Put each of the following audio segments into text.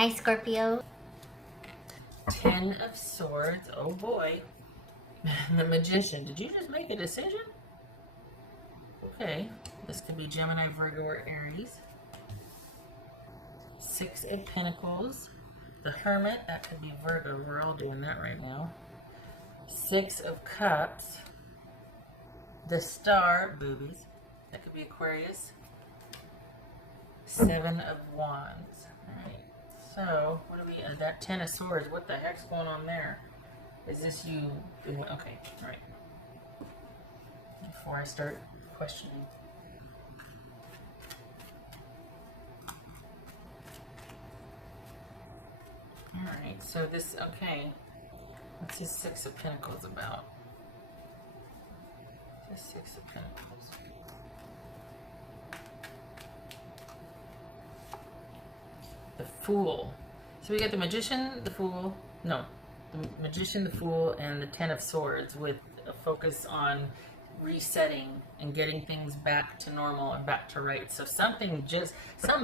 Hi, Scorpio. Ten of Swords. Oh boy. The Magician. Did you just make a decision? Okay. This could be Gemini, Virgo, or Aries. Six of Pentacles. The Hermit. That could be Virgo. We're all doing that right now. Six of Cups. The Star. Boobies. That could be Aquarius. Seven of Wands. Alright. So, what do we... that Ten of Swords. What the heck's going on there? Is this you? Okay, all right. Before I start questioning. All right, so this, okay. What's this Six of Pentacles about? This Six of Pentacles. The Fool. So we got the Magician, the Fool. No. The Magician, the Fool, and the Ten of Swords with a focus on resetting and getting things back to normal and back to right. So something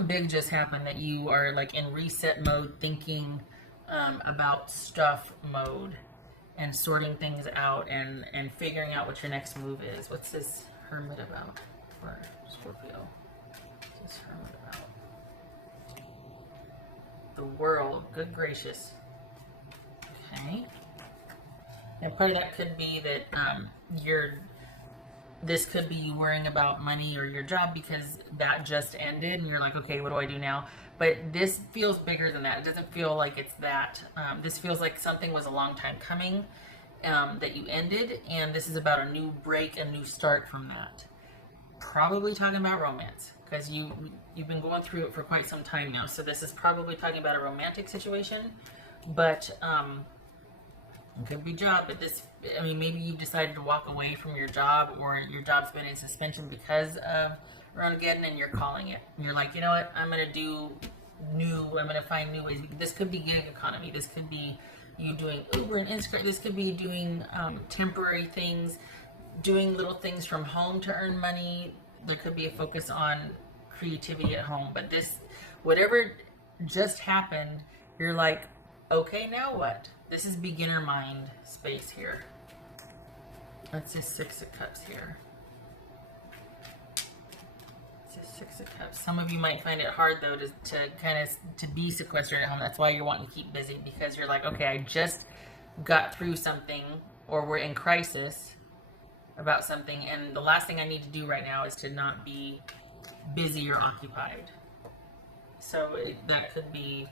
big just happened that you are like in reset mode, thinking about stuff mode and sorting things out and figuring out what your next move is. What's this Hermit about for Scorpio? What's this Hermit about? The World. Good gracious. Okay. And part of that could be that this could be you worrying about money or your job because that just ended and you're like, okay, what do I do now? But this feels bigger than that. It doesn't feel like it's that. This feels like something was a long time coming that you ended, and this is about a new break, a new start from that. Probably talking about romance because you've been going through it for quite some time now. So this is probably talking about a romantic situation, but it could be job, but this, I mean, maybe you decided to walk away from your job or your job's been in suspension because of Armageddon and you're calling it. And you're like, you know what, I'm going to find new ways. This could be gig economy. This could be you doing Uber and Instacart. This could be doing temporary things, doing little things from home to earn money. There could be a focus on creativity at home. But this, whatever just happened, you're like, okay, now what? This is beginner mind space here. That's just Six of Cups here. It's just Six of Cups. Some of you might find it hard though to be sequestered at home. That's why you're wanting to keep busy, because you're like, okay, I just got through something, or we're in crisis about something, and the last thing I need to do right now is to not be busy or occupied. So that could be.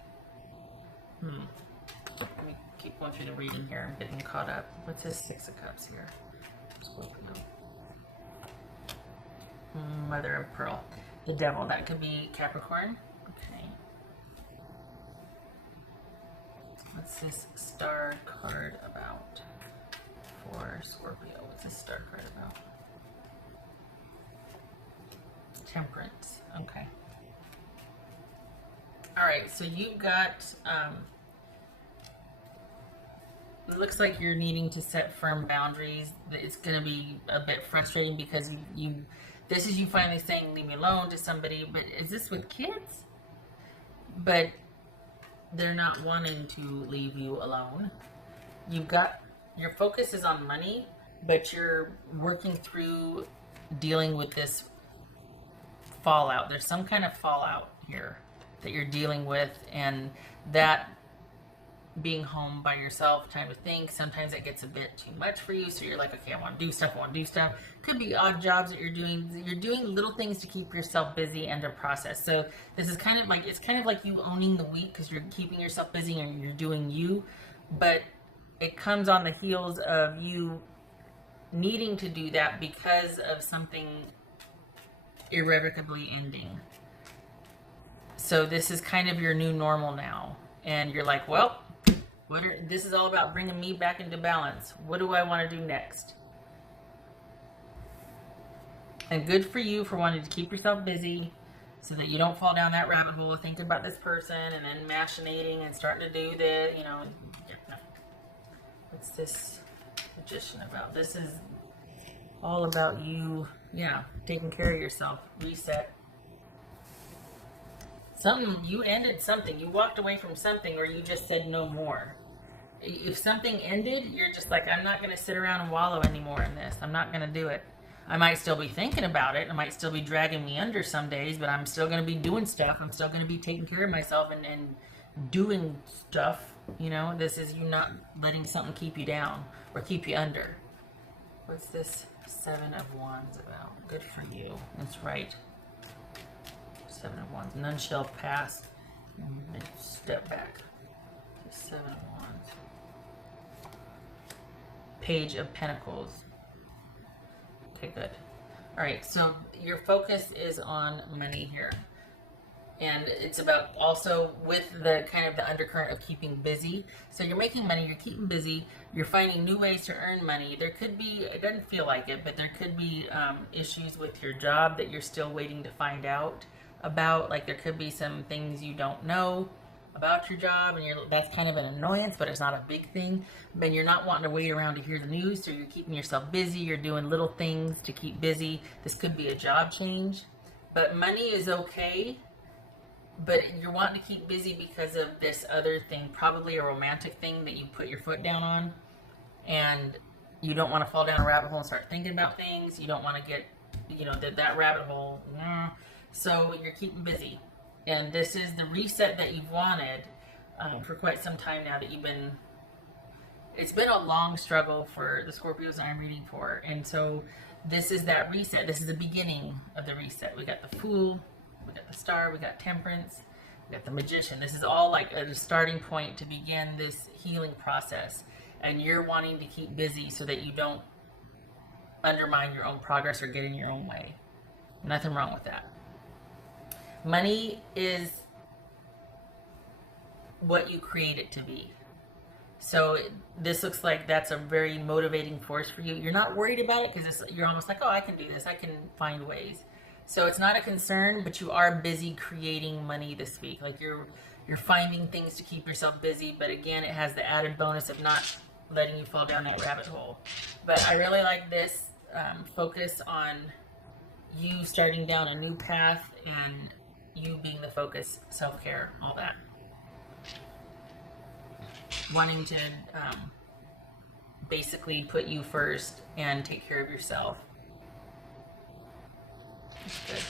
Let me keep going through the reading here. I'm getting caught up. What's this Six of Cups here? Scorpio. Mother of Pearl. The Devil. That could be Capricorn. Okay. What's this Star card about for Scorpio? What's this Star card about? Temperance. Okay. Alright, so you've got... it looks like you're needing to set firm boundaries. It's going to be a bit frustrating because this is you finally saying leave me alone to somebody, but is this with kids? But they're not wanting to leave you alone. Your focus is on money, but you're working through dealing with this fallout. There's some kind of fallout here that you're dealing with, and that being home by yourself, time to think, sometimes it gets a bit too much for you, so you're like, okay, I want to do stuff. Could be odd jobs that you're doing little things to keep yourself busy and to process. So this is kind of like, it's kind of like you owning the week because you're keeping yourself busy and you're doing you, but it comes on the heels of you needing to do that because of something irrevocably ending. So this is kind of your new normal now, and you're like, well, this is all about bringing me back into balance. What do I want to do next? And good for you for wanting to keep yourself busy so that you don't fall down that rabbit hole of thinking about this person and then machinating and starting to do the, what's this Magician about? This is all about you, taking care of yourself. Reset. Something, you ended something. You walked away from something, or you just said no more. If something ended, you're just like, I'm not going to sit around and wallow anymore in this. I'm not going to do it. I might still be thinking about it. It might still be dragging me under some days, but I'm still going to be doing stuff. I'm still going to be taking care of myself and doing stuff. You know, this is you not letting something keep you down or keep you under. What's this 7 of Wands about? Good for you. That's right. 7 of Wands. None shall pass. And step back. 7 of Wands. Page of Pentacles. Okay, good. All right, so your focus is on money here. And it's about also with the kind of the undercurrent of keeping busy. So you're making money, you're keeping busy, you're finding new ways to earn money. There could be, it doesn't feel like it, but there could be issues with your job that you're still waiting to find out about. Like there could be some things you don't know about your job, and that's kind of an annoyance, but it's not a big thing. But you're not wanting to wait around to hear the news, so you're keeping yourself busy. You're doing little things to keep busy. This could be a job change, but money is okay. But you're wanting to keep busy because of this other thing, probably a romantic thing that you put your foot down on, and you don't want to fall down a rabbit hole and start thinking about things. You don't want to get, you know, that rabbit hole. So you're keeping busy. And this is the reset that you've wanted for quite some time now that you've been, it's been a long struggle for the Scorpios I'm reading for. And so this is that reset. This is the beginning of the reset. We got the Fool, we got the Star, we got Temperance, we got the Magician. This is all like a starting point to begin this healing process. And you're wanting to keep busy so that you don't undermine your own progress or get in your own way. Nothing wrong with that. Money is what you create it to be. So this looks like that's a very motivating force for you. You're not worried about it because you're almost like, oh, I can do this. I can find ways. So it's not a concern, but you are busy creating money this week. Like you're finding things to keep yourself busy. But again, it has the added bonus of not letting you fall down that rabbit hole. But I really like this focus on you starting down a new path and you being the focus, self-care, all that. Wanting to basically put you first and take care of yourself. That's good.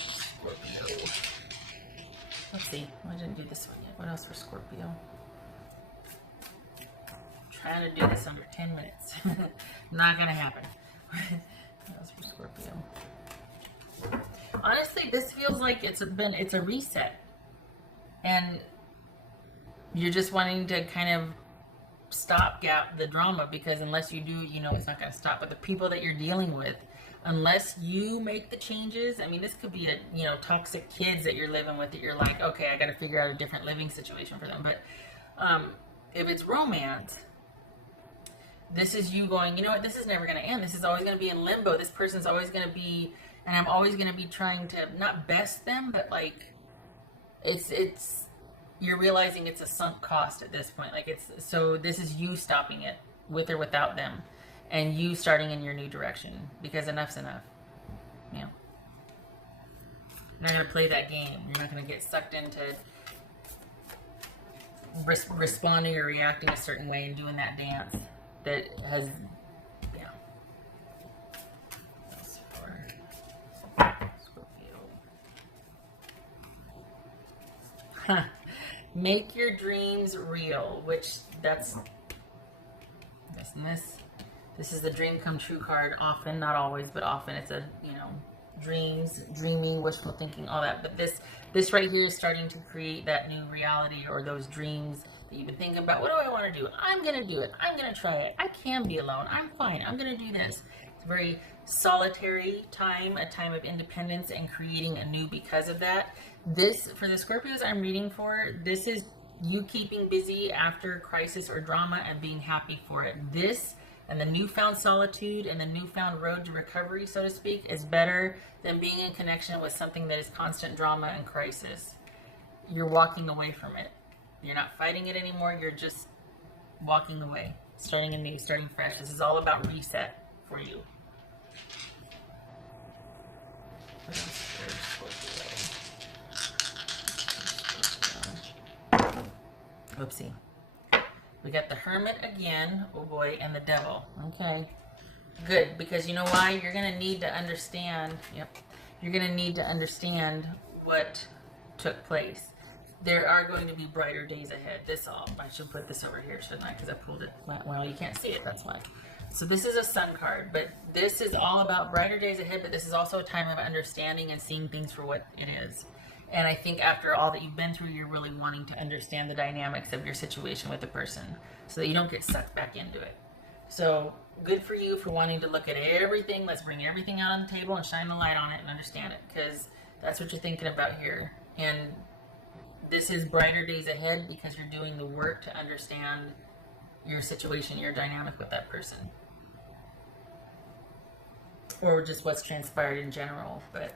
Scorpio. Let's see. I didn't do this one yet. What else for Scorpio? I'm trying to do this under 10 minutes. Not gonna happen. What else for Scorpio? Honestly, this feels like it's a reset. And you're just wanting to kind of stopgap the drama, because unless you do, you know, it's not going to stop. But the people that you're dealing with, unless you make the changes, I mean, this could be a, you know, toxic kids that you're living with that you're like, okay, I got to figure out a different living situation for them. But if it's romance, this is you going, you know what, this is never going to end. This is always going to be in limbo. This person's always going to be, and I'm always going to be trying to not best them, but like, it's you're realizing it's a sunk cost at this point. Like so this is you stopping it with or without them, and you starting in your new direction, because enough's enough. You know, you're not going to play that game. You're not going to get sucked into responding or reacting a certain way and doing that dance that has, you know. That's for Scorpio. Huh. Make your dreams real, which that's this is the dream come true card. Often, not always, but often it's a, you know, dreams, dreaming, wishful thinking, all that. But this right here is starting to create that new reality, or those dreams that you've been thinking about. What do I want to do? I'm going to do it. I'm going to try it. I can be alone. I'm fine. I'm going to do this. It's a very solitary time, a time of independence and creating anew because of that. This, for the Scorpios I'm reading for, this is you keeping busy after crisis or drama and being happy for it. This and the newfound solitude and the newfound road to recovery, so to speak, is better than being in connection with something that is constant drama and crisis. You're walking away from it. You're not fighting it anymore. You're just walking away, starting anew, starting fresh. This is all about reset for you. Oopsie. We got the Hermit again, oh boy, and the Devil. Okay. Good, because you know why? You're going to need to understand, you're going to need to understand what took place. There are going to be brighter days ahead. I should put this over here, shouldn't I? Because I pulled it. Well, you can't see it, that's why. So this is a Sun card, but this is all about brighter days ahead, but this is also a time of understanding and seeing things for what it is. And I think after all that you've been through, you're really wanting to understand the dynamics of your situation with the person so that you don't get sucked back into it. So good for you for wanting to look at everything. Let's bring everything out on the table and shine the light on it and understand it, because that's what you're thinking about here. And this is brighter days ahead because you're doing the work to understand your situation, your dynamic with that person. Or just what's transpired in general, but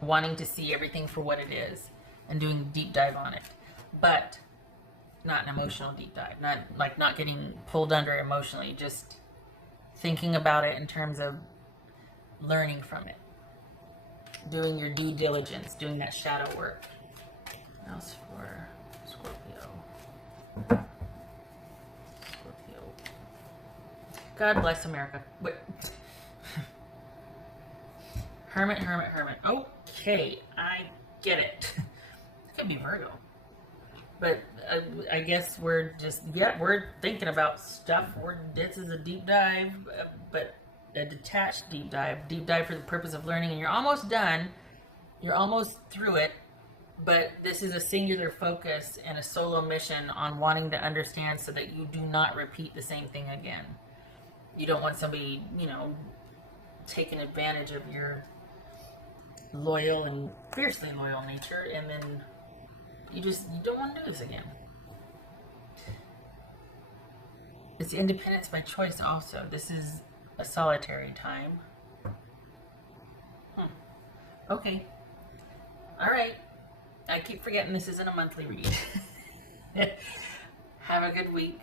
wanting to see everything for what it is and doing a deep dive on it. But not an emotional deep dive, not getting pulled under emotionally, just thinking about it in terms of learning from it, doing your due diligence, doing that shadow work. What else for Scorpio? God bless America. Wait. Hermit. Okay, I get it. It could be Virgo. But I guess we're just, we're thinking about stuff. This is a deep dive, but a detached deep dive for the purpose of learning. And you're almost done. You're almost through it. But this is a singular focus and a solo mission on wanting to understand so that you do not repeat the same thing again. You don't want somebody, taking advantage of your loyal and fiercely loyal nature, and then you don't want to do this again. It's independence by choice also. This is a solitary time. Okay. All right. I keep forgetting this isn't a monthly read. Have a good week.